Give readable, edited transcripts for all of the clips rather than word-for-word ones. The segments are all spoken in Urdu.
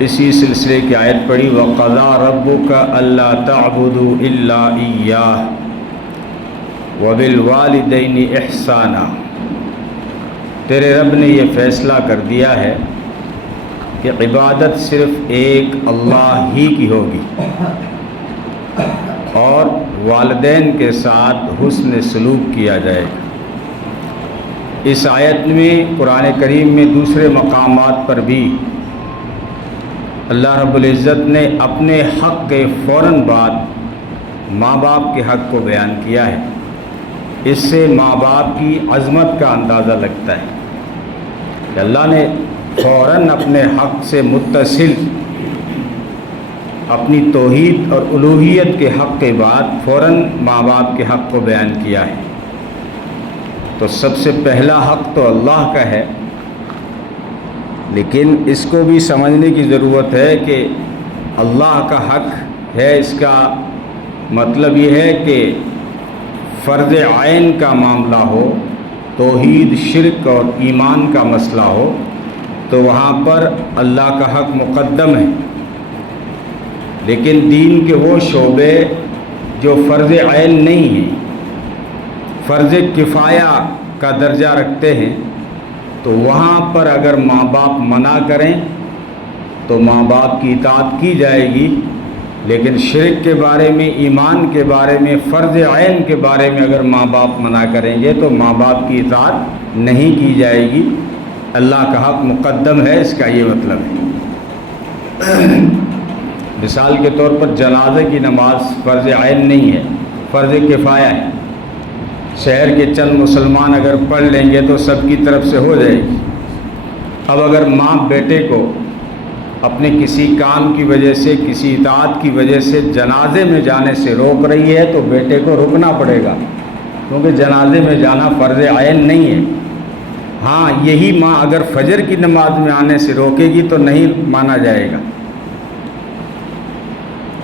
اسی سلسلے کی آیت پڑھی وَقَضَىٰ رَبُّكَ أَلَّا تَعْبُدُوا إِلَّا إِيَّاهُ وَبِالْوَالِدَيْنِ إِحْسَانًا۔ تیرے رب نے یہ فیصلہ کر دیا ہے کہ عبادت صرف ایک اللہ ہی کی ہوگی اور والدین کے ساتھ حسن سلوک کیا جائے گا۔ اس آیت میں قرآن کریم میں دوسرے مقامات پر بھی اللہ رب العزت نے اپنے حق کے فوراً بعد ماں باپ کے حق کو بیان کیا ہے۔ اس سے ماں باپ کی عظمت کا اندازہ لگتا ہے کہ اللہ نے فوراً اپنے حق سے متصل اپنی توحید اور الوہیت کے حق کے بعد فوراً ماں باپ کے حق کو بیان کیا ہے۔ تو سب سے پہلا حق تو اللہ کا ہے، لیکن اس کو بھی سمجھنے کی ضرورت ہے کہ اللہ کا حق ہے، اس کا مطلب یہ ہے کہ فرض عین کا معاملہ ہو، توحید، شرک اور ایمان کا مسئلہ ہو تو وہاں پر اللہ کا حق مقدم ہے، لیکن دین کے وہ شعبے جو فرض عین نہیں ہیں، فرض کفایہ کا درجہ رکھتے ہیں، تو وہاں پر اگر ماں باپ منع کریں تو ماں باپ کی اطاعت کی جائے گی، لیکن شرک کے بارے میں، ایمان کے بارے میں، فرض عین کے بارے میں اگر ماں باپ منع کریں گے تو ماں باپ کی اطاعت نہیں کی جائے گی۔ اللہ کا حق مقدم ہے، اس کا یہ مطلب ہے۔ مثال کے طور پر جنازے کی نماز فرض عین نہیں ہے، فرض کفایہ ہے۔ شہر کے چند مسلمان اگر پڑھ لیں گے تو سب کی طرف سے ہو جائے گی۔ اب اگر ماں بیٹے کو اپنے کسی کام کی وجہ سے، کسی اطاعت کی وجہ سے جنازے میں جانے سے روک رہی ہے تو بیٹے کو رکنا پڑے گا، کیونکہ جنازے میں جانا فرض عین نہیں ہے۔ ہاں، یہی ماں اگر فجر کی نماز میں آنے سے روکے گی تو نہیں مانا جائے گا۔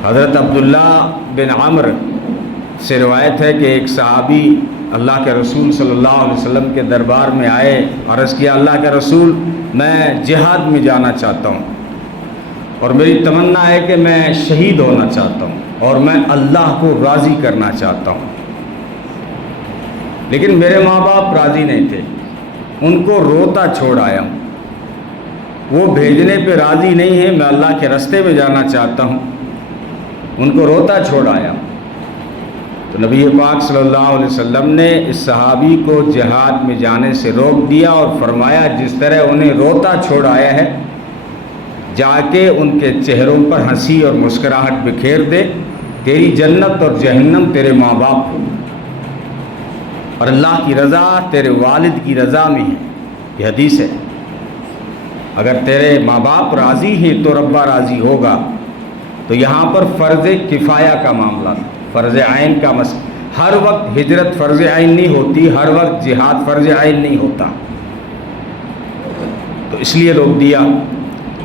حضرت عبداللہ بن عمر سے روایت ہے کہ ایک صحابی اللہ کے رسول صلی اللہ علیہ وسلم کے دربار میں آئے، عرض کیا اللہ کے رسول میں جہاد میں جانا چاہتا ہوں اور میری تمنا ہے کہ میں شہید ہونا چاہتا ہوں اور میں اللہ کو راضی کرنا چاہتا ہوں، لیکن میرے ماں باپ راضی نہیں تھے، ان کو روتا چھوڑ آیا ہوں، وہ بھیجنے پہ راضی نہیں ہے، میں اللہ کے راستے میں جانا چاہتا ہوں، ان کو روتا چھوڑ آیا ہوں۔ تو نبی پاک صلی اللہ علیہ وسلم نے اس صحابی کو جہاد میں جانے سے روک دیا اور فرمایا جس طرح انہیں روتا چھوڑ آیا ہے، جا کے ان کے چہروں پر ہنسی اور مسکراہٹ بکھیر دے، تیری جنت اور جہنم تیرے ماں باپ ہو، اور اللہ کی رضا تیرے والد کی رضا میں ہے۔ یہ حدیث ہے، اگر تیرے ماں باپ راضی ہیں تو ربا راضی ہوگا۔ تو یہاں پر فرض کفایہ کا معاملہ تھا، فرض عین کا مسئلہ۔ ہر وقت ہجرت فرض عین نہیں ہوتی، ہر وقت جہاد فرض عین نہیں ہوتا، تو اس لیے روک دیا۔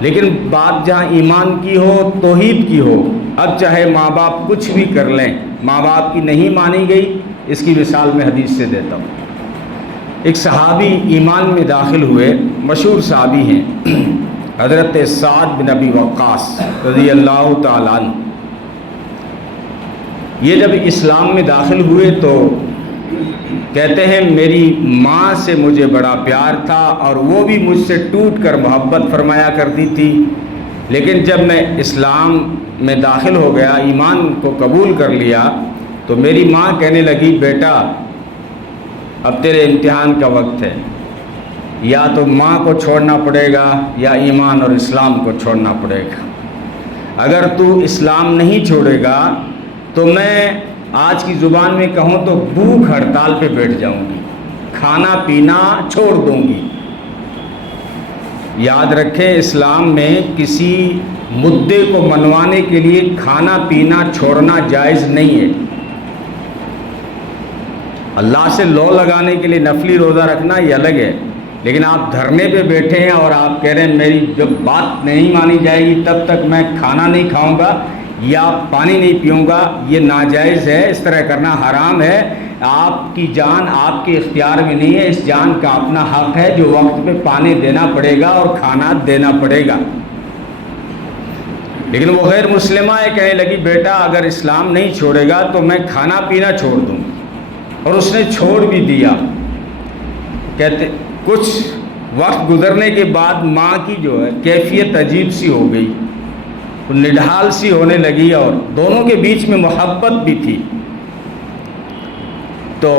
لیکن بات جہاں ایمان کی ہو، توحید کی ہو، اب چاہے ماں باپ کچھ بھی کر لیں، ماں باپ کی نہیں مانی گئی، اس کی مثال میں حدیث سے دیتا ہوں۔ ایک صحابی ایمان میں داخل ہوئے، مشہور صحابی ہیں، حضرت سعد بن ابی وقاص رضی اللہ تعالیٰ عنہ۔ یہ جب اسلام میں داخل ہوئے تو کہتے ہیں میری ماں سے مجھے بڑا پیار تھا اور وہ بھی مجھ سے ٹوٹ کر محبت فرمایا کرتی تھی، لیکن جب میں اسلام میں داخل ہو گیا، ایمان کو قبول کر لیا، تو میری ماں کہنے لگی بیٹا اب تیرے امتحان کا وقت ہے، یا تو ماں کو چھوڑنا پڑے گا یا ایمان اور اسلام کو چھوڑنا پڑے گا۔ اگر تو اسلام نہیں چھوڑے گا تو میں آج کی زبان میں کہوں تو بھوک ہڑتال پہ بیٹھ جاؤں گی، کھانا پینا چھوڑ دوں گی۔ یاد رکھیں، اسلام میں کسی مدعے کو منوانے کے لیے کھانا پینا چھوڑنا جائز نہیں ہے۔ اللہ سے لو لگانے کے لیے نفلی روزہ رکھنا یہ الگ ہے، لیکن آپ دھرنے پہ بیٹھے ہیں اور آپ کہہ رہے ہیں میری جب بات نہیں مانی جائے گی تب تک میں کھانا نہیں کھاؤں گا یا پانی نہیں پیوں گا، یہ ناجائز ہے، اس طرح کرنا حرام ہے۔ آپ کی جان آپ کے اختیار میں نہیں ہے، اس جان کا اپنا حق ہے جو وقت پہ پانی دینا پڑے گا اور کھانا دینا پڑے گا۔ لیکن وہ غیر مسلمہ ہے، کہنے لگی بیٹا اگر اسلام نہیں چھوڑے گا تو میں کھانا پینا چھوڑ دوں، اور اس نے چھوڑ بھی دیا۔ کہتے کچھ وقت گزرنے کے بعد ماں کی جو ہے کیفیت عجیب سی ہو گئی، نڈھال سی ہونے لگی، اور دونوں کے بیچ میں محبت بھی تھی۔ تو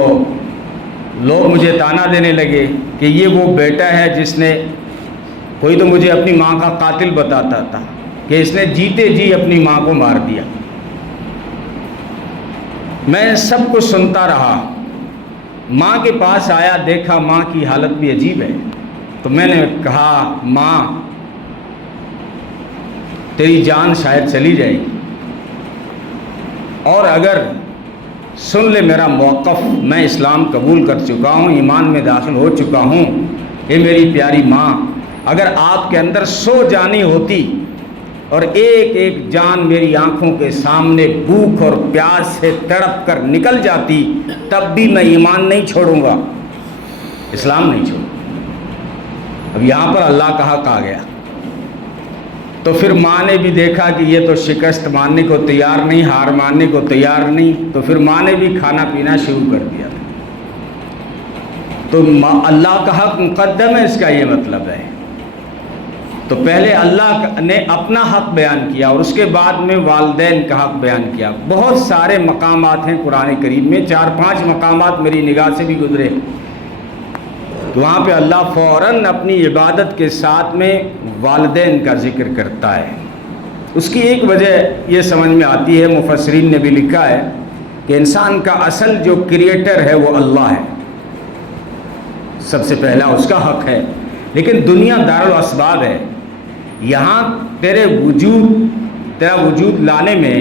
لوگ مجھے طعنہ دینے لگے کہ یہ وہ بیٹا ہے جس نے، کوئی تو مجھے اپنی ماں کا قاتل بتاتا تھا کہ اس نے جیتے جی اپنی ماں کو مار دیا۔ میں سب کچھ سنتا رہا، ماں کے پاس آیا، دیکھا ماں کی حالت بھی عجیب ہے، تو میں نے کہا ماں تیری جان شاید چلی جائے گی، اور اگر سن لے میرا موقف، میں اسلام قبول کر چکا ہوں، ایمان میں داخل ہو چکا ہوں، اے میری پیاری ماں، اگر آپ کے اندر 100 جانیں ہوتی اور ایک ایک جان میری آنکھوں کے سامنے بھوک اور پیاس سے تڑپ کر نکل جاتی، تب بھی میں ایمان نہیں چھوڑوں گا، اسلام نہیں چھوڑوں۔ اب یہاں پر اللہ کا حق آ گیا، تو پھر ماں نے بھی دیکھا کہ یہ تو شکست ماننے کو تیار نہیں، ہار ماننے کو تیار نہیں، تو پھر ماں نے بھی کھانا پینا شروع کر دیا۔ تو اللہ کا حق مقدم ہے، اس کا یہ مطلب ہے۔ تو پہلے اللہ نے اپنا حق بیان کیا اور اس کے بعد میں والدین کا حق بیان کیا۔ بہت سارے مقامات ہیں قرآن کریم میں، 4-5 مقامات میری نگاہ سے بھی گزرے، تو وہاں پہ اللہ فوراً اپنی عبادت کے ساتھ میں والدین کا ذکر کرتا ہے۔ اس کی ایک وجہ یہ سمجھ میں آتی ہے، مفسرین نے بھی لکھا ہے کہ انسان کا اصل جو کریٹر ہے وہ اللہ ہے، سب سے پہلا اس کا حق ہے، لیکن دنیا دارالاسباب ہے، یہاں تیرا وجود لانے میں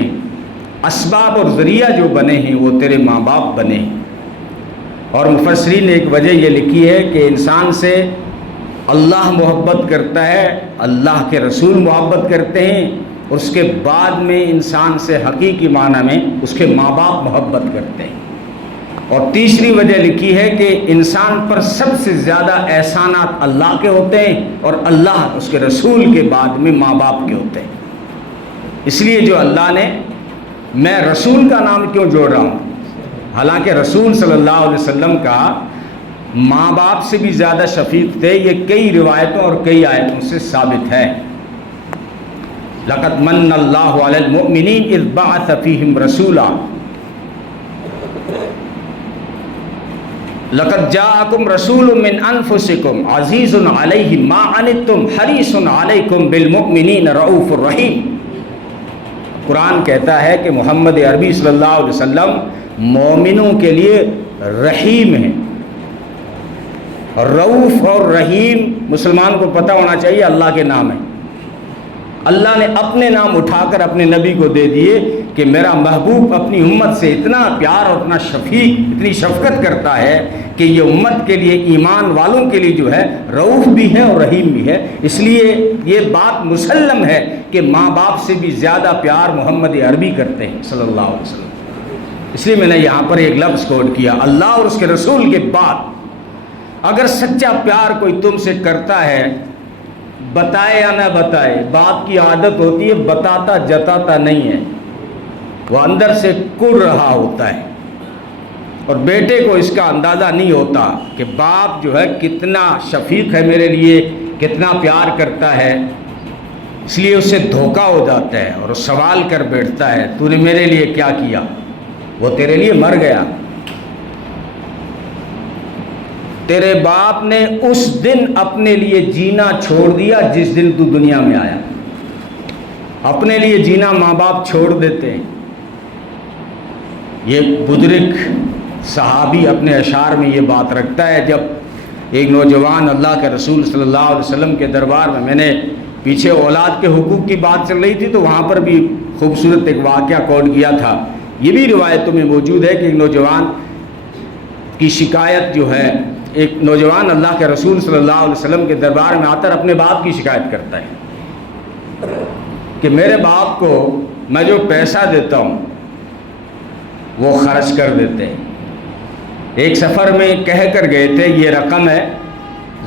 اسباب اور ذریعہ جو بنے ہیں وہ تیرے ماں باپ بنے ہیں۔ اور مفسرین نے ایک وجہ یہ لکھی ہے کہ انسان سے اللہ محبت کرتا ہے، اللہ کے رسول محبت کرتے ہیں، اور اس کے بعد میں انسان سے حقیقی معنی میں اس کے ماں باپ محبت کرتے ہیں۔ اور تیسری وجہ لکھی ہے کہ انسان پر سب سے زیادہ احسانات اللہ کے ہوتے ہیں، اور اللہ اس کے رسول کے بعد میں ماں باپ کے ہوتے ہیں۔ اس لیے جو اللہ نے، میں رسول کا نام کیوں جوڑ رہا ہوں، حالانکہ رسول صلی اللہ علیہ وسلم کا ماں باپ سے بھی زیادہ شفیق تھے، یہ کئی روایتوں اور کئی آیتوں سے ثابت ہے۔ لقد من اللہ علی المؤمنین اذ بعث فیہم رسولا لقد جاءکم رسول من انفسکم عزیز علیہ ما عنتم حریص علیکم بالمؤمنین رؤوف الرحیم۔ قرآن کہتا ہے کہ محمد عربی صلی اللہ علیہ وسلم مومنوں کے لیے رحیم ہیں، رؤوف اور رحیم مسلمان کو پتہ ہونا چاہیے اللہ کے نام ہے۔ اللہ نے اپنے نام اٹھا کر اپنے نبی کو دے دیے کہ میرا محبوب اپنی امت سے اتنا پیار اور اتنا شفیق، اتنی شفقت کرتا ہے کہ یہ امت کے لیے، ایمان والوں کے لیے جو ہے رؤوف بھی ہے اور رحیم بھی ہے۔ اس لیے یہ بات مسلم ہے کہ ماں باپ سے بھی زیادہ پیار محمد عربی کرتے ہیں صلی اللہ علیہ وسلم۔ اس لیے میں نے یہاں پر ایک لفظ کوٹ کیا، اللہ اور اس کے رسول کے بعد۔ اگر سچا پیار کوئی تم سے کرتا ہے، بتائے یا نہ بتائے، بات کی عادت ہوتی ہے بتاتا جتاتا نہیں ہے، وہ اندر سے کڑ رہا ہوتا ہے، اور بیٹے کو اس کا اندازہ نہیں ہوتا کہ باپ جو ہے کتنا شفیق ہے میرے لیے، کتنا پیار کرتا ہے، اس لیے اسے دھوکہ ہو جاتا ہے اور سوال کر بیٹھتا ہے تو نے میرے لیے کیا کیا؟ وہ تیرے لیے مر گیا۔ تیرے باپ نے اس دن اپنے لیے جینا چھوڑ دیا جس دن تو دنیا میں آیا۔ اپنے لیے جینا ماں باپ چھوڑ دیتے ہیں۔ یہ بزرگ صحابی اپنے اشعار میں یہ بات رکھتا ہے، جب ایک نوجوان اللہ کے رسول صلی اللہ علیہ وسلم کے دربار میں نے پیچھے اولاد کے حقوق کی بات چل رہی تھی تو وہاں پر بھی خوبصورت ایک واقعہ کوٹ کیا تھا۔ یہ بھی روایتوں میں موجود ہے کہ ایک نوجوان کی شکایت جو ہے، ایک نوجوان اللہ کے رسول صلی اللہ علیہ وسلم کے دربار میں آ کر اپنے باپ کی شکایت کرتا ہے کہ میرے باپ کو میں جو پیسہ دیتا ہوں وہ خرچ کر دیتے ہیں۔ ایک سفر میں کہہ کر گئے تھے یہ رقم ہے،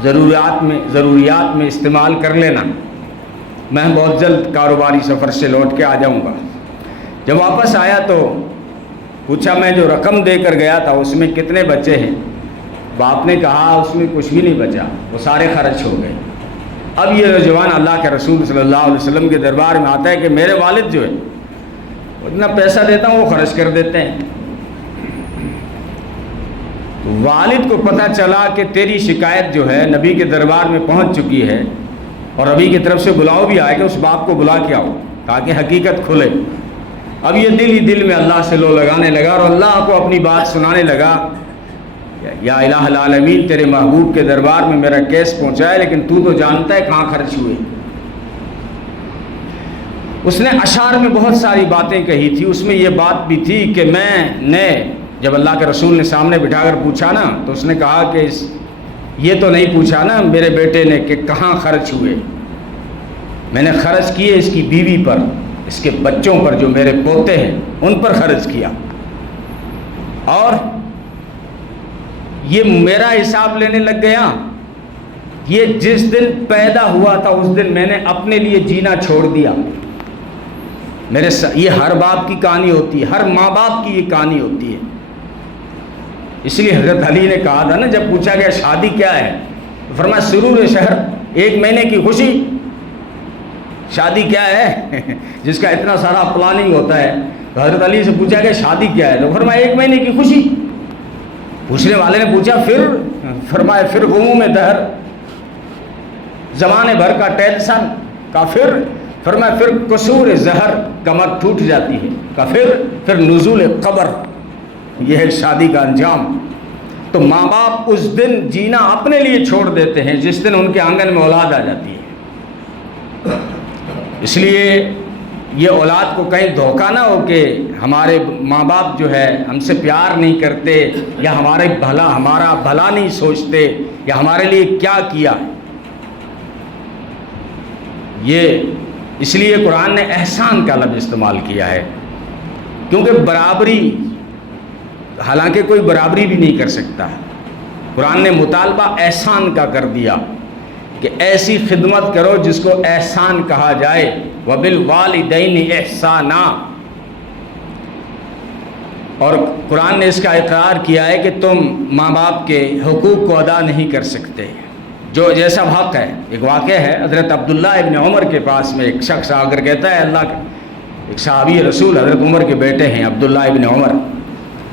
ضروریات میں استعمال کر لینا، میں بہت جلد کاروباری سفر سے لوٹ کے آ جاؤں گا۔ جب واپس آیا تو پوچھا میں جو رقم دے کر گیا تھا اس میں کتنے بچے ہیں؟ باپ نے کہا اس میں کچھ بھی نہیں بچا، وہ سارے خرچ ہو گئے۔ اب یہ نوجوان اللہ کے رسول صلی اللہ علیہ وسلم کے دربار میں آتا ہے کہ میرے والد جو ہے اتنا پیسہ دیتا ہوں وہ خرچ کر دیتے ہیں۔ والد کو پتہ چلا کہ تیری شکایت جو ہے نبی کے دربار میں پہنچ چکی ہے، اور نبی کی طرف سے بلاؤ بھی آئے کہ اس باپ کو بلا کے آؤ تاکہ حقیقت کھلے۔ اب یہ دل ہی دل میں اللہ سے لو لگانے لگا اور اللہ کو اپنی بات سنانے لگا، یا الہ العالمین تیرے محبوب کے دربار میں میرا کیس پہنچا ہے، لیکن تو جانتا ہے کہاں خرچ ہوئے۔ اس نے اشعار میں بہت ساری باتیں کہی تھی، اس میں یہ بات بھی تھی کہ میں نے جب اللہ کے رسول نے سامنے بٹھا کر پوچھا نا تو اس نے کہا کہ یہ تو نہیں پوچھا نا میرے بیٹے نے کہ کہاں خرچ ہوئے، میں نے خرچ کیے اس کی بیوی پر، اس کے بچوں پر جو میرے پوتے ہیں ان پر خرچ کیا، اور یہ میرا حساب لینے لگ گیا۔ یہ جس دن پیدا ہوا تھا اس دن میں نے اپنے لیے جینا چھوڑ دیا۔ یہ ہر باپ کی کہانی ہوتی ہے، ہر ماں باپ کی یہ کہانی ہوتی ہے۔ اس لیے حضرت علی نے کہا تھا نا جب پوچھا گیا شادی کیا ہے، فرمایا سرور شہر، 1 مہینے کی خوشی۔ شادی کیا ہے جس کا اتنا سارا پلاننگ ہوتا ہے، تو حضرت علی سے پوچھا کہ شادی کیا ہے، تو فرمایا 1 مہینے کی خوشی۔ پوچھنے والے نے پوچھا پھر؟ فرمایا پھر غموم دہر، زمانے بھر کا ٹینشن کا پھر؟ فرمایا پھر قصور زہر، کمر ٹوٹ جاتی ہے کا پھر نزول قبر، یہ ہے شادی کا انجام۔ تو ماں باپ اس دن جینا اپنے لیے چھوڑ دیتے ہیں جس دن ان کے آنگن میں اولاد آ جاتی ہے۔ اس لیے یہ اولاد کو کہیں دھوکہ نہ ہو کہ ہمارے ماں باپ جو ہے ہم سے پیار نہیں کرتے، یا ہمارا بھلا نہیں سوچتے، یا ہمارے لیے کیا کیا۔ یہ اس لیے قرآن نے احسان کا لفظ استعمال کیا ہے، کیونکہ برابری، حالانکہ کوئی برابری بھی نہیں کر سکتا، قرآن نے مطالبہ احسان کا کر دیا کہ ایسی خدمت کرو جس کو احسان کہا جائے، وَبِالْوَالِدَيْنِ احسانا۔ اور قرآن نے اس کا اقرار کیا ہے کہ تم ماں باپ کے حقوق کو ادا نہیں کر سکتے جو جیسا حق ہے۔ ایک واقعہ ہے، حضرت عبداللہ ابن عمر کے پاس میں ایک شخص آ کر کہتا ہے، اللہ کے ایک صحابی رسول حضرت عمر کے بیٹے ہیں عبداللہ ابن عمر،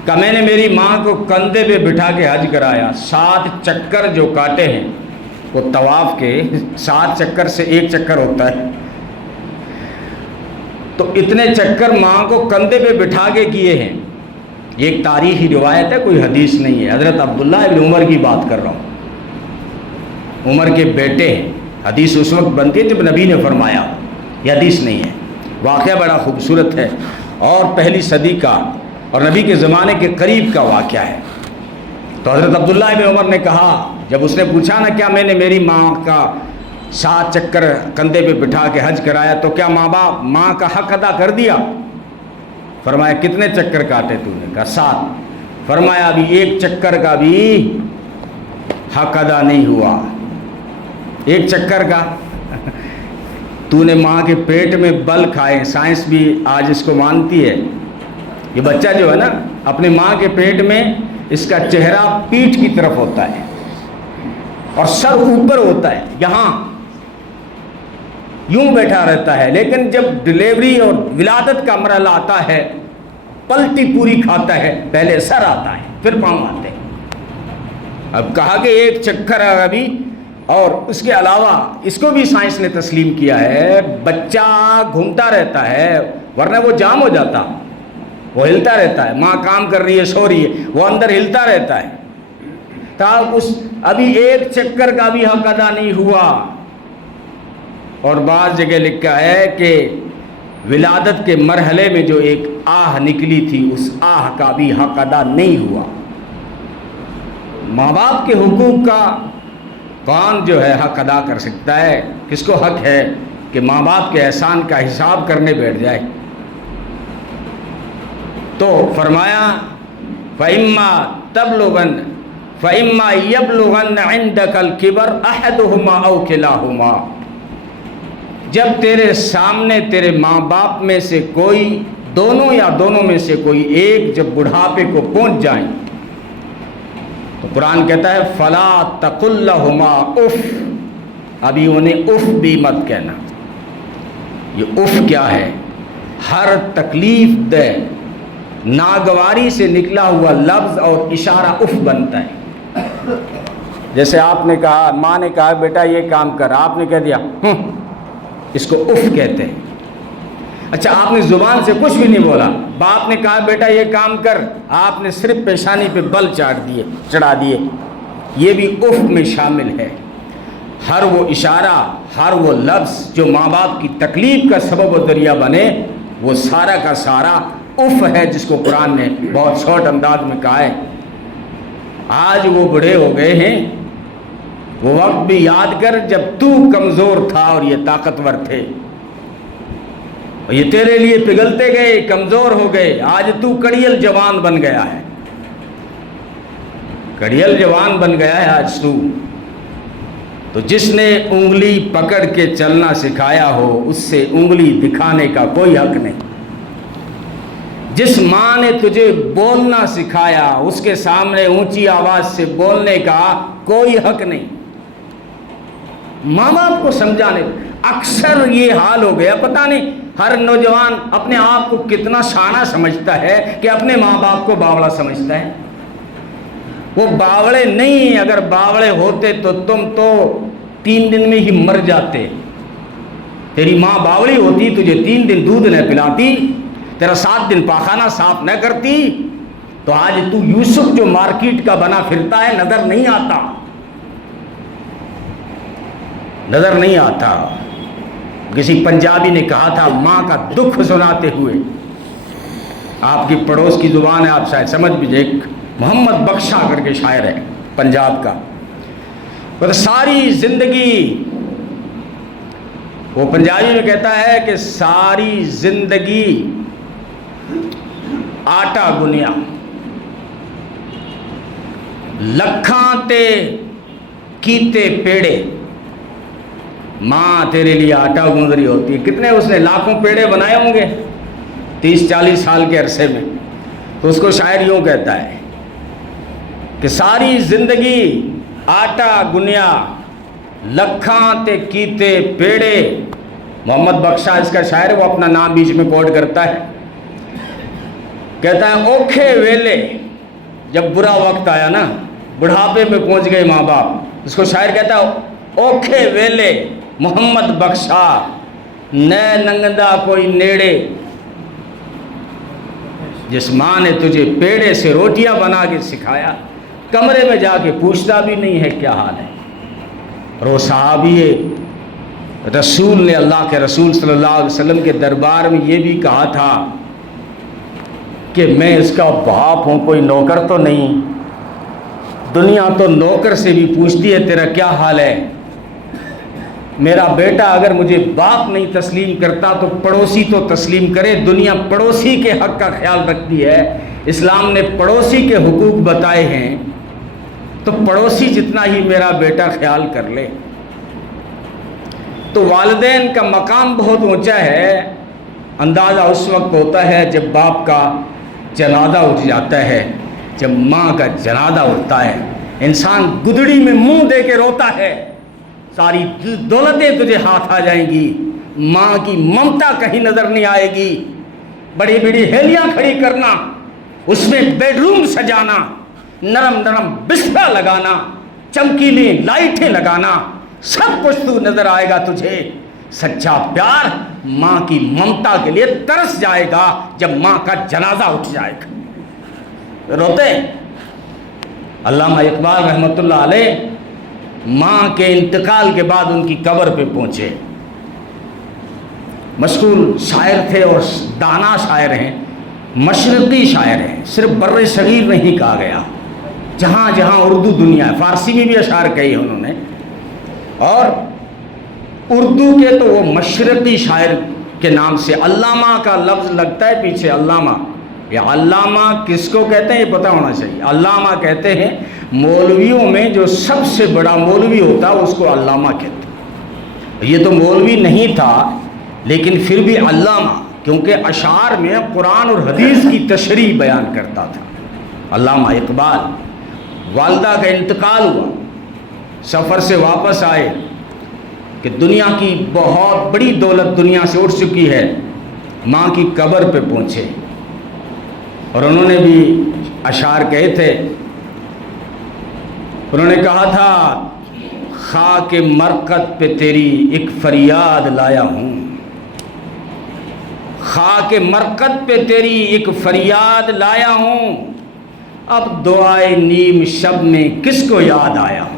کہ میں نے میری ماں کو کندھے پہ بٹھا کے حج کرایا، 7 چکر جو کاٹے ہیں، وہ طواف کے 7 چکر سے 1 چکر ہوتا ہے، تو اتنے چکر ماں کو کندھے پہ بٹھا کے کیے ہیں۔ یہ ایک تاریخی روایت ہے، کوئی حدیث نہیں ہے، حضرت عبداللہ ابن عمر کی بات کر رہا ہوں، عمر کے بیٹے ہیں۔ حدیث اس وقت بنتی ہے جب نبی نے فرمایا، یہ حدیث نہیں ہے۔ واقعہ بڑا خوبصورت ہے اور پہلی صدی کا اور نبی کے زمانے کے قریب کا واقعہ ہے۔ تو حضرت عبداللہ ابن عمر نے کہا، جب اس نے پوچھا نا کیا میں نے میری ماں کا 7 چکر کندھے پہ بٹھا کے حج کرایا تو کیا ماں کا حق ادا کر دیا؟ فرمایا کتنے چکر کاٹے تو نے؟ کہا 7۔ فرمایا ابھی 1 چکر کا بھی حق ادا نہیں ہوا، 1 چکر کا تو نے ماں کے پیٹ میں بل کھائے۔ سائنس بھی آج اس کو مانتی ہے، یہ بچہ جو ہے نا اپنے ماں کے پیٹ میں، اس کا چہرہ پیٹھ کی طرف ہوتا ہے اور سر اوپر ہوتا ہے، یہاں یوں بیٹھا رہتا ہے، لیکن جب ڈلیوری اور ولادت کا مرحلہ آتا ہے پلٹی پوری کھاتا ہے، پہلے سر آتا ہے پھر پاؤں آتے ہیں۔ اب کہا کہ 1 چکر ابھی، اور اس کے علاوہ اس کو بھی سائنس نے تسلیم کیا ہے، بچہ گھومتا رہتا ہے ورنہ وہ جام ہو جاتا، وہ ہلتا رہتا ہے، ماں کام کر رہی ہے سو رہی ہے، وہ اندر ہلتا رہتا ہے، ابھی 1 چکر کا بھی حق ادا نہیں ہوا۔ اور بعض جگہ لکھا ہے کہ ولادت کے مرحلے میں جو ایک آہ نکلی تھی اس آہ کا بھی حق ادا نہیں ہوا۔ ماں باپ کے حقوق کا کون جو ہے حق ادا کر سکتا ہے؟ کس کو حق ہے کہ ماں باپ کے احسان کا حساب کرنے بیٹھ جائے؟ تو فرمایا فَإِمَّا يَبْلُغَنَّ عِنْدَكَ الْكِبَرَ أَحَدُهُمَا أَوْ كِلَاهُمَا، جب تیرے سامنے تیرے ماں باپ میں سے کوئی دونوں یا دونوں میں سے کوئی ایک جب بڑھاپے کو پہنچ جائیں تو قرآن کہتا ہے فلا تقل لہما اف، ابھی انہیں اف بھی مت کہنا۔ یہ اف کیا ہے؟ ہر تکلیف دہ ناگواری سے نکلا ہوا لفظ اور اشارہ اف بنتا ہے۔ جیسے آپ نے کہا، ماں نے کہا بیٹا یہ کام کر، آپ نے کہہ دیا اس کو اف کہتے ہیں۔ اچھا آپ نے زبان سے کچھ بھی نہیں بولا، باپ نے کہا بیٹا یہ کام کر، آپ نے صرف پیشانی پہ بل چڑھا دیے، یہ بھی اف میں شامل ہے۔ ہر وہ اشارہ، ہر وہ لفظ جو ماں باپ کی تکلیف کا سبب و ذریعہ بنے، وہ سارا کا سارا اف ہے، جس کو قرآن نے بہت شارٹ انداز میں کہا ہے۔ آج وہ بڑے ہو گئے ہیں، وہ وقت بھی یاد کر جب تو کمزور تھا اور یہ طاقتور تھے، اور یہ تیرے لیے پگھلتے گئے، کمزور ہو گئے، آج تو کڑیل جوان بن گیا ہے، کڑیل جوان بن گیا ہے آج تو جس نے انگلی پکڑ کے چلنا سکھایا ہو اس سے انگلی دکھانے کا کوئی حق نہیں۔ جس ماں نے تجھے بولنا سکھایا اس کے سامنے اونچی آواز سے بولنے کا کوئی حق نہیں۔ ماں باپ کو سمجھانے، اکثر یہ حال ہو گیا، پتہ نہیں ہر نوجوان اپنے آپ کو کتنا شانہ سمجھتا ہے کہ اپنے ماں باپ کو باوڑا سمجھتا ہے۔ وہ باوڑے نہیں، اگر باوڑے ہوتے تو تم تو 3 دن میں ہی مر جاتے۔ تیری ماں باوڑی ہوتی، تجھے 3 دن دودھ نہ پلاتی، تیرا 7 دن پاخانہ صاف نہ کرتی، تو آج تو یوسف جو مارکیٹ کا بنا پھرتا ہے نظر نہیں آتا، نظر نہیں آتا۔ کسی پنجابی نے کہا تھا ماں کا دکھ سناتے ہوئے، آپ کی پڑوس کی زبان ہے آپ شاید سمجھ بھی جائے، محمد بخشا کر کے شاعر ہے پنجاب کا، وہ ساری زندگی، وہ پنجابی میں کہتا ہے کہ ساری زندگی آٹا گنیا، لکھاں تے کیتے پیڑے، ماں تیرے لیے آٹا گوندھ رہی ہوتی ہے، کتنے اس نے لاکھوں پیڑے بنائے ہوں گے 30-40 سال کے عرصے میں، تو اس کو شاعر یوں کہتا ہے کہ ساری زندگی آٹا گنیا، لکھاں تے کیتے پیڑے۔ محمد بخشا اس کا شاعر، وہ اپنا نام بیچ میں کوٹ کرتا ہے، کہتا ہے اوکھے ویلے، جب برا وقت آیا نا، بڑھاپے میں پہنچ گئے ماں باپ، اس کو شاعر کہتا ہے اوکھے ویلے محمد بخشا نہ ننگدا کوئی نیڑے، جس ماں نے تجھے پیڑے سے روٹیاں بنا کے سکھایا، کمرے میں جا کے پوچھتا بھی نہیں ہے کیا حال ہے۔ اور وہ صحابی رسول نے، اللہ کے رسول صلی اللہ علیہ وسلم کے دربار میں یہ بھی کہا تھا کہ میں اس کا باپ ہوں، کوئی نوکر تو نہیں، دنیا تو نوکر سے بھی پوچھتی ہے تیرا کیا حال ہے، میرا بیٹا اگر مجھے باپ نہیں تسلیم کرتا تو پڑوسی تو تسلیم کرے، دنیا پڑوسی کے حق کا خیال رکھتی ہے، اسلام نے پڑوسی کے حقوق بتائے ہیں، تو پڑوسی جتنا ہی میرا بیٹا خیال کر لے۔ تو والدین کا مقام بہت اونچا ہے، اندازہ اس وقت ہوتا ہے جب باپ کا جنازہ اٹھ جاتا ہے، جب ماں کا جنازہ اٹھتا ہے، انسان گدڑی میں منہ دے کے روتا ہے، ساری دولتیں تجھے ہاتھ آ جائیں گی، ماں کی ممتا کہیں نظر نہیں آئے گی، بڑی بڑی ہیلیاں کھڑی کرنا، اس میں بیڈ روم سجانا، نرم نرم بستر لگانا، چمکیلی لائٹیں لگانا، سب کچھ تو نظر آئے گا تجھے۔ سچا پیار ماں کی ممتا کے لیے ترس جائے گا جب ماں کا جنازہ اٹھ جائے گا، روتے ہیں۔ علامہ اقبال رحمۃ اللہ علیہ ماں کے انتقال کے بعد ان کی قبر پہ پہنچے، مشہور شاعر تھے اور دانا شاعر ہیں، مشرقی شاعر ہیں، صرف بر صغیر نہیں کہا گیا، جہاں جہاں اردو دنیا ہے، فارسی میں بھی اشعار کہی ہے انہوں نے، اور اردو کے تو وہ مشرقی شاعر کے نام سے علامہ کا لفظ لگتا ہے پیچھے، علامہ، یہ علامہ کس کو کہتے ہیں یہ پتہ ہونا چاہیے۔ علامہ کہتے ہیں مولویوں میں جو سب سے بڑا مولوی ہوتا ہے اس کو علامہ کہتے ہیں، یہ تو مولوی نہیں تھا لیکن پھر بھی علامہ، کیونکہ اشعار میں قرآن اور حدیث کی تشریح بیان کرتا تھا۔ علامہ اقبال، والدہ کا انتقال ہوا، سفر سے واپس آئے کہ دنیا کی بہت بڑی دولت دنیا سے اٹھ چکی ہے، ماں کی قبر پہ پہنچے اور انہوں نے بھی اشعار کہے تھے۔ انہوں نے کہا تھا خاک مرقد پہ تیری ایک فریاد لایا ہوں، خاک مرقد پہ تیری ایک فریاد لایا ہوں، اب دعائے نیم شب میں کس کو یاد آیا ہوں۔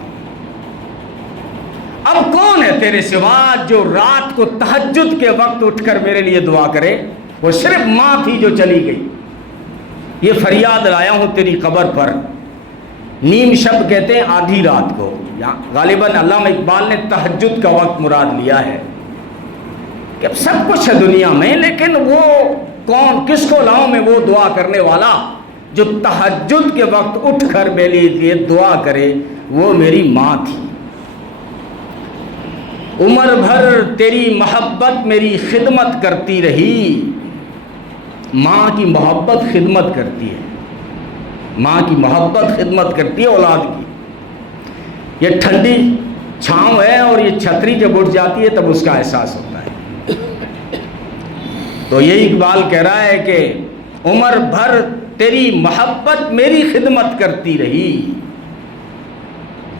اب کون ہے تیرے سوا جو رات کو تہجد کے وقت اٹھ کر میرے لیے دعا کرے؟ وہ صرف ماں تھی جو چلی گئی۔ یہ فریاد لایا ہوں تیری قبر پر۔ نیم شب کہتے ہیں آدھی رات کو، غالباً علامہ اقبال نے تہجد کا وقت مراد لیا ہے کہ اب سب کچھ ہے دنیا میں، لیکن وہ کون، کس کو لاؤں میں وہ دعا کرنے والا جو تہجد کے وقت اٹھ کر میرے لیے دعا کرے؟ وہ میری ماں تھی۔ عمر بھر تیری محبت میری خدمت کرتی رہی۔ ماں کی محبت خدمت کرتی ہے، ماں کی محبت خدمت کرتی ہے اولاد کی۔ یہ ٹھنڈی چھاؤں ہے اور یہ چھتری جب اٹھ جاتی ہے تب اس کا احساس ہوتا ہے۔ تو یہی اقبال کہہ رہا ہے کہ عمر بھر تیری محبت میری خدمت کرتی رہی،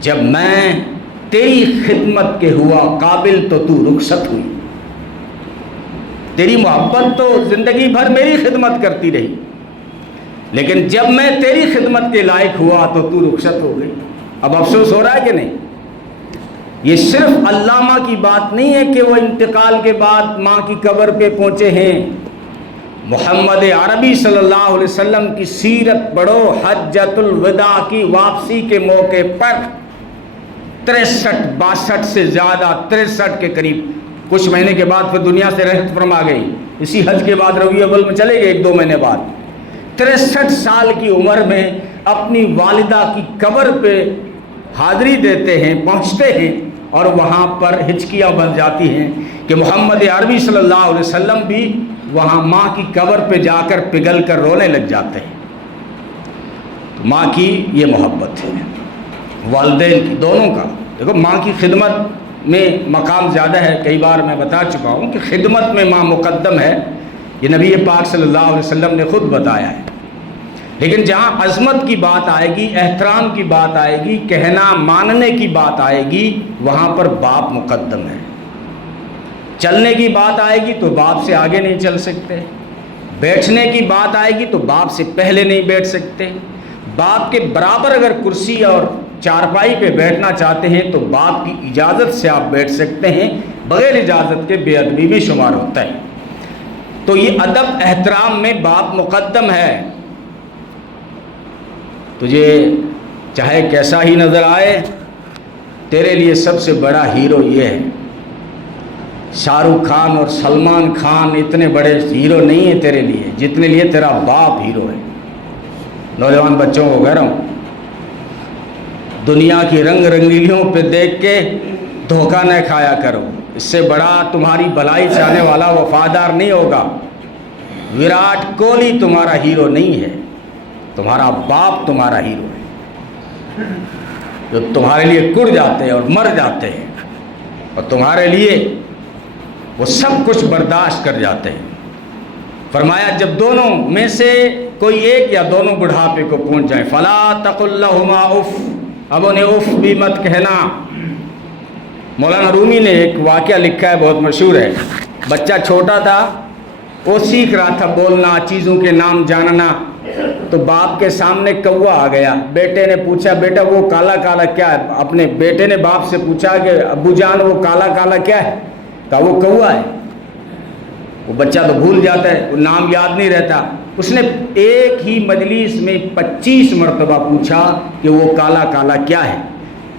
جب میں تیری خدمت کے ہوا قابل تو تو رخصت ہوئی۔ تیری محبت تو زندگی بھر میری خدمت کرتی رہی، لیکن جب میں تیری خدمت کے لائق ہوا تو تو رخصت ہو گئی۔ اب افسوس ہو رہا ہے کہ نہیں؟ یہ صرف علامہ کی بات نہیں ہے کہ وہ انتقال کے بعد ماں کی قبر پہ پہنچے ہیں۔ محمد عربی صلی اللہ علیہ وسلم کی سیرت پڑھو، حجۃ الوداع کی واپسی کے موقع پر 63-62 سے زیادہ، 63 کے قریب، کچھ مہینے کے بعد پھر دنیا سے رحمت فرما گئی، اسی حج کے بعد ربیع الاول میں چلے گئے 1-2 مہینے بعد۔ 63 سال کی عمر میں اپنی والدہ کی قبر پہ حاضری دیتے ہیں، پہنچتے ہیں، اور وہاں پر ہچکیاں بن جاتی ہیں کہ محمد عربی صلی اللہ علیہ وسلم بھی وہاں ماں کی قبر پہ جا کر پگھل کر رونے لگ جاتے ہیں۔ تو ماں کی یہ محبت ہے، والدین کی، دونوں کا۔ دیکھو ماں کی خدمت میں مقام زیادہ ہے، کئی بار میں بتا چکا ہوں کہ خدمت میں ماں مقدم ہے، یہ نبی پاک صلی اللہ علیہ وسلم نے خود بتایا ہے۔ لیکن جہاں عظمت کی بات آئے گی، احترام کی بات آئے گی، کہنا ماننے کی بات آئے گی، وہاں پر باپ مقدم ہے۔ چلنے کی بات آئے گی تو باپ سے آگے نہیں چل سکتے، بیٹھنے کی بات آئے گی تو باپ سے پہلے نہیں بیٹھ سکتے، باپ کے برابر اگر کرسی اور چارپائی پہ بیٹھنا چاہتے ہیں تو باپ کی اجازت سے آپ بیٹھ سکتے ہیں، بغیر اجازت کے بے ادبی میں شمار ہوتا ہے۔ تو یہ ادب احترام میں باپ مقدم ہے۔ تجھے چاہے کیسا ہی نظر آئے، تیرے لیے سب سے بڑا ہیرو یہ ہے۔ شاہ رخ خان اور سلمان خان اتنے بڑے ہیرو نہیں ہیں تیرے لیے جتنے لیے تیرا باپ ہیرو ہے۔ نوجوان بچوں کو کہہ رہا ہوں، دنیا کی رنگ رنگیلیوں پہ دیکھ کے دھوکہ نہ کھایا کرو، اس سے بڑا تمہاری بھلائی چاہنے والا وفادار نہیں ہوگا۔ وراٹ کوہلی تمہارا ہیرو نہیں ہے، تمہارا باپ تمہارا ہیرو ہے، جو تمہارے لیے کڑ جاتے ہیں اور مر جاتے ہیں، اور تمہارے لیے وہ سب کچھ برداشت کر جاتے ہیں۔ فرمایا جب دونوں میں سے کوئی ایک یا دونوں بڑھاپے کو پہنچ جائیں، فلا تقل لہما اف، اب انہیں اف بھی مت کہنا۔ مولانا رومی نے ایک واقعہ لکھا ہے، بہت مشہور ہے۔ بچہ چھوٹا تھا، وہ سیکھ رہا تھا بولنا، چیزوں کے نام جاننا، تو باپ کے سامنے کوا آ گیا۔ بیٹے نے پوچھا بیٹا وہ کالا کالا کیا ہے؟ اپنے بیٹے نے باپ سے پوچھا کہ ابو جان وہ کالا کالا کیا ہے؟ کہا وہ کوا ہے۔ وہ بچہ تو بھول جاتا ہے، وہ نام یاد نہیں رہتا۔ اس نے ایک ہی مجلس میں 25 مرتبہ پوچھا کہ وہ کالا کالا کیا ہے؟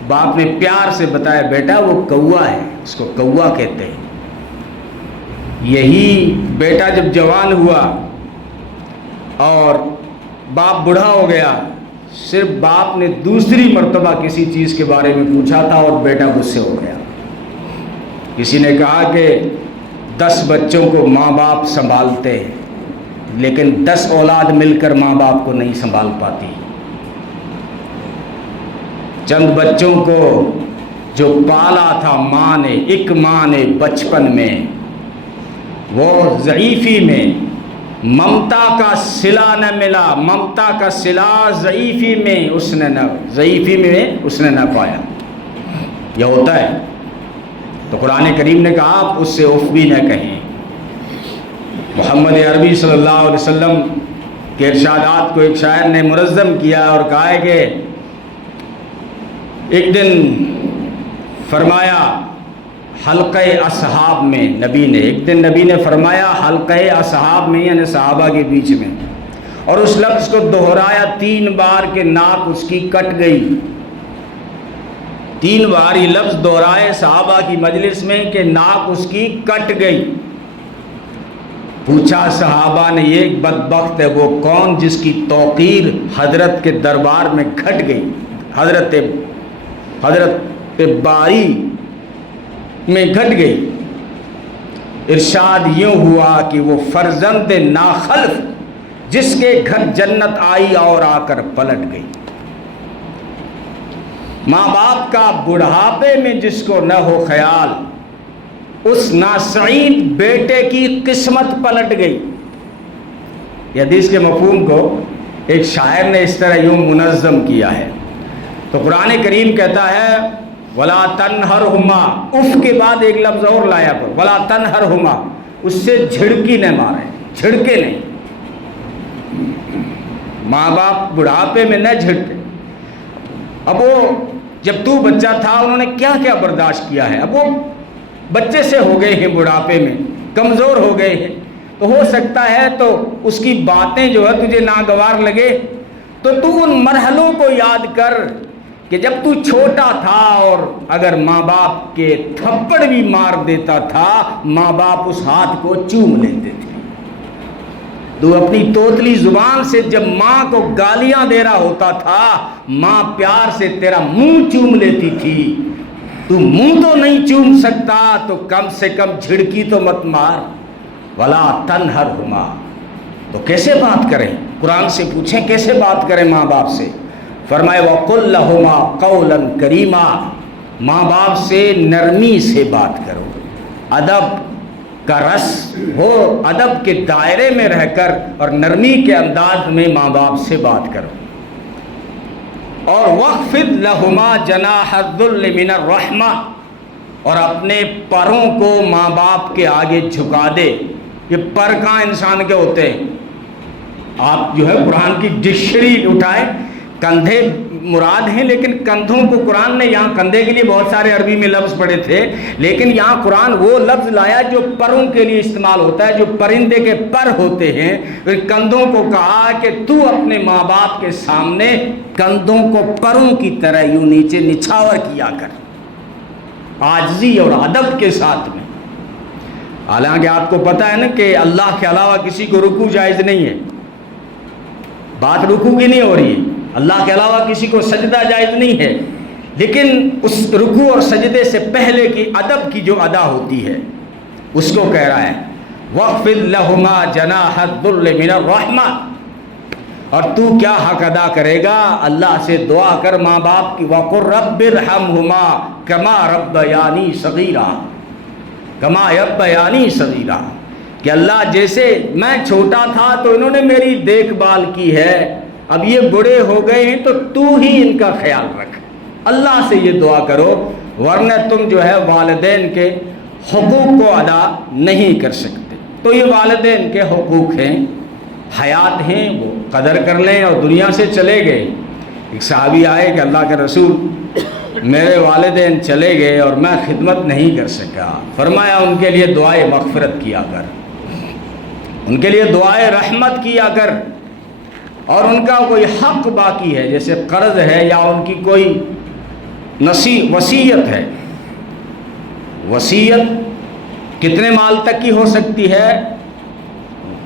باپ نے پیار سے بتایا بیٹا وہ کوا ہے، اس کو کوا کہتے ہیں۔ یہی بیٹا جب جوان ہوا اور باپ بوڑھا ہو گیا، صرف باپ نے دوسری مرتبہ کسی چیز کے بارے میں پوچھا تھا اور بیٹا غصے ہو گیا۔ کسی نے کہا کہ 10 بچوں کو ماں باپ سنبھالتے ہیں، لیکن 10 اولاد مل کر ماں باپ کو نہیں سنبھال پاتی۔ چند بچوں کو جو پالا تھا ماں نے، ایک ماں نے بچپن میں، وہ ضعیفی میں ممتا کا صلہ نہ ملا، ممتا کا صلہ ضعیفی میں اس نے نہ پایا۔ یہ ہوتا ہے، تو قرآن کریم نے کہا آپ اس سے اف بھی نہ کہیں۔ محمد عربی صلی اللہ علیہ وسلم کے ارشادات کو ایک شاعر نے منظم کیا اور کہا ہے کہ ایک دن فرمایا حلقہ اصحاب میں، ایک دن نبی نے فرمایا حلقہ اصحاب میں، یعنی صحابہ کے بیچ میں، اور اس لفظ کو دہرایا 3 بار کہ ناک اس کی کٹ گئی۔ 3 بار یہ لفظ دہرائے صحابہ کی مجلس میں کہ ناک اس کی کٹ گئی۔ پوچھا صحابہ نے یہ بدبخت ہے وہ کون جس کی توقیر حضرت کے دربار میں گھٹ گئی، حضرت باری میں گھٹ گئی۔ ارشاد یوں ہوا کہ وہ فرزند ناخلف جس کے گھر جنت آئی اور آ کر پلٹ گئی۔ ماں باپ کا بڑھاپے میں جس کو نہ ہو خیال، اس ناسعید بیٹے کی قسمت پلٹ گئی۔ یہ حدیث کے مفہوم کو ایک شاعر نے اس طرح یوں منظم کیا ہے۔ تو قرآن کریم کہتا ہے ولا تنہرہما، اف کے بعد ایک لفظ اور لایا پر ولا تنہرہما، اس سے جھڑکی نہ مارے، جھڑکے نہیں، ماں باپ بڑھاپے میں نہ جھڑکے۔ اب وہ جب تو بچہ تھا انہوں نے کیا کیا برداشت کیا ہے، اب وہ بچے سے ہو گئے ہیں، بڑھاپے میں کمزور ہو گئے ہیں، تو ہو سکتا ہے تو اس کی باتیں جو ہے تجھے ناگوار لگے، تو ان مرحلوں کو یاد کر کہ جب تو چھوٹا تھا اور اگر ماں باپ کے تھپڑ بھی مار دیتا تھا، ماں باپ اس ہاتھ کو چوم لیتے تھے۔ تو اپنی توتلی زبان سے جب ماں کو گالیاں دے رہا ہوتا تھا، ماں پیار سے تیرا منہ چوم لیتی تھی۔ تو منہ تو نہیں چوم سکتا تو کم سے کم جھڑکی تو مت مار۔ ولا تنہرہما، تو کیسے بات کریں؟ قرآن سے پوچھیں کیسے بات کریں ماں باپ سے؟ فرمائے وَقُلْ لَهُمَا قَوْلًا كَرِيمًا، ماں باپ سے نرمی سے بات کرو، ادب کا رس ہو، ادب کے دائرے میں رہ کر اور نرمی کے انداز میں ماں باپ سے بات کرو۔ اور وَخْفِضْ لَهُمَا جَنَاحَ الذُّلِّ مِنَ الرَّحْمَةِ، اور اپنے پروں کو ماں باپ کے آگے جھکا دے۔ یہ پر کہاں انسان کے ہوتے ہیں؟ آپ جو ہے قرآن کی ڈکشنری اٹھائیں، کندھے مراد ہیں، لیکن کندھوں کو قرآن نے، یہاں کندھے کے لیے بہت سارے عربی میں لفظ پڑے تھے، لیکن یہاں قرآن وہ لفظ لایا جو پروں کے لیے استعمال ہوتا ہے، جو پرندے کے پر ہوتے ہیں۔ کندھوں کو کہا کہ تو اپنے ماں باپ کے سامنے کندھوں کو پروں کی طرح یوں نیچے نچھاور کیا کر، عاجزی اور ادب کے ساتھ میں۔ حالانکہ آپ کو پتہ ہے نا کہ اللہ کے علاوہ کسی کو رکوع جائز نہیں ہے، بات رکوع کی نہیں ہو رہی ہے، اللہ کے علاوہ کسی کو سجدہ جائز نہیں ہے، لیکن اس رکوع اور سجدے سے پہلے کی ادب کی جو ادا ہوتی ہے اس کو کہہ رہا ہے وَخْفِضْ لَهُمَا جَنَاحَ الذُّلِّ مِنَ الرَّحْمَةِ، اور تو کیا حق ادا کرے گا؟ اللہ سے دعا کر ماں باپ کی، وَقُلْ رَبِّ ارْحَمْهُمَا كَمَا رَبَّيَانِي صَغِيرًا، كَمَا رَبَّيَانِي صَغِيرًا، کہ اللہ جیسے میں چھوٹا تھا تو انہوں نے میری دیکھ بھال کی ہے، اب یہ بڑے ہو گئے ہیں تو تو ہی ان کا خیال رکھ۔ اللہ سے یہ دعا کرو، ورنہ تم جو ہے والدین کے حقوق کو ادا نہیں کر سکتے۔ تو یہ والدین کے حقوق ہیں، حیات ہیں، وہ قدر کر لیں، اور دنیا سے چلے گئے۔ ایک صحابی آئے کہ اللہ کے رسول میرے والدین چلے گئے اور میں خدمت نہیں کر سکا، فرمایا ان کے لیے دعائے مغفرت کیا کر، ان کے لیے دعائے رحمت کیا کر، اور ان کا کوئی حق باقی ہے جیسے قرض ہے یا ان کی کوئی وصیت ہے، وصیت کتنے مال تک کی ہو سکتی ہے؟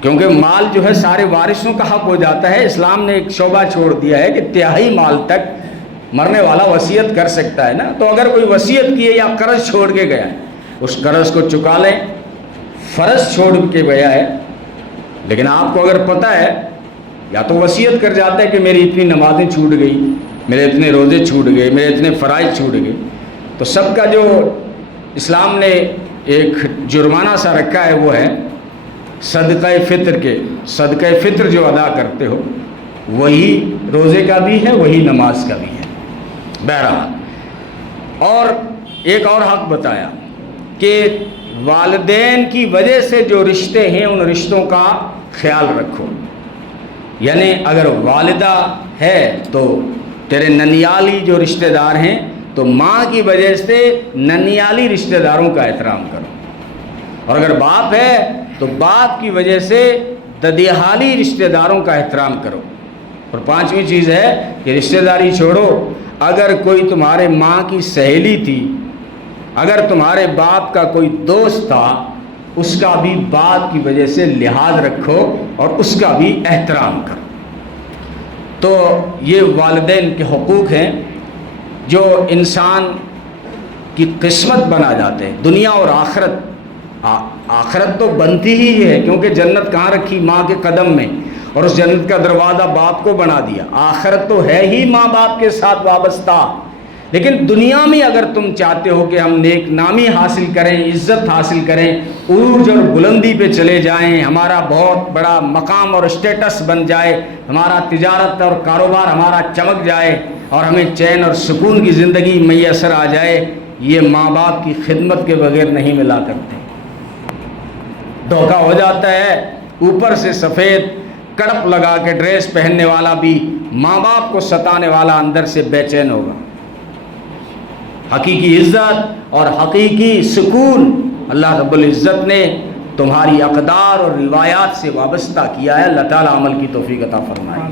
کیونکہ مال جو ہے سارے وارثوں کا حق ہو جاتا ہے، اسلام نے ایک شعبہ چھوڑ دیا ہے کہ تہائی مال تک مرنے والا وصیت کر سکتا ہے نا۔ تو اگر کوئی وصیت کی ہے یا قرض چھوڑ کے گیا ہے، اس قرض کو چکا لیں، فرض چھوڑ کے گیا ہے، لیکن آپ کو اگر پتہ ہے، یا تو وصیت کر جاتا ہے کہ میری اتنی نمازیں چھوٹ گئی، میرے اتنے روزے چھوٹ گئے، میرے اتنے فرائض چھوٹ گئے، تو سب کا جو اسلام نے ایک جرمانہ سا رکھا ہے وہ ہے صدقہ فطر کے، صدقہ فطر جو ادا کرتے ہو وہی روزے کا بھی ہے، وہی نماز کا بھی ہے۔ بہرحال، اور ایک اور حق بتایا کہ والدین کی وجہ سے جو رشتے ہیں ان رشتوں کا خیال رکھو، یعنی اگر والدہ ہے تو تیرے ننیالی جو رشتہ دار ہیں تو ماں کی وجہ سے ننیالی رشتہ داروں کا احترام کرو، اور اگر باپ ہے تو باپ کی وجہ سے ددیحالی رشتہ داروں کا احترام کرو۔ اور پانچویں چیز ہے کہ رشتہ داری چھوڑو، اگر کوئی تمہارے ماں کی سہیلی تھی، اگر تمہارے باپ کا کوئی دوست تھا، اس کا بھی باپ کی وجہ سے لحاظ رکھو اور اس کا بھی احترام کرو۔ تو یہ والدین کے حقوق ہیں جو انسان کی قسمت بنا جاتے ہیں، دنیا اور آخرت۔ آخرت تو بنتی ہی ہے، کیونکہ جنت کہاں رکھی؟ ماں کے قدم میں، اور اس جنت کا دروازہ باپ کو بنا دیا۔ آخرت تو ہے ہی ماں باپ کے ساتھ وابستہ، لیکن دنیا میں اگر تم چاہتے ہو کہ ہم نیک نامی حاصل کریں، عزت حاصل کریں، عروج اور بلندی پہ چلے جائیں، ہمارا بہت بڑا مقام اور اسٹیٹس بن جائے، ہمارا تجارت اور کاروبار ہمارا چمک جائے، اور ہمیں چین اور سکون کی زندگی میسر آ جائے، یہ ماں باپ کی خدمت کے بغیر نہیں ملا کرتے۔ دھوکہ ہو جاتا ہے، اوپر سے سفید کڑپ لگا کے ڈریس پہننے والا بھی ماں باپ کو ستانے والا اندر سے بے چین ہوگا۔ حقیقی عزت اور حقیقی سکون اللہ رب العزت نے تمہاری اقدار اور روایات سے وابستہ کیا ہے۔ اللہ تعالیٰ عمل کی توفیق عطا فرمائے۔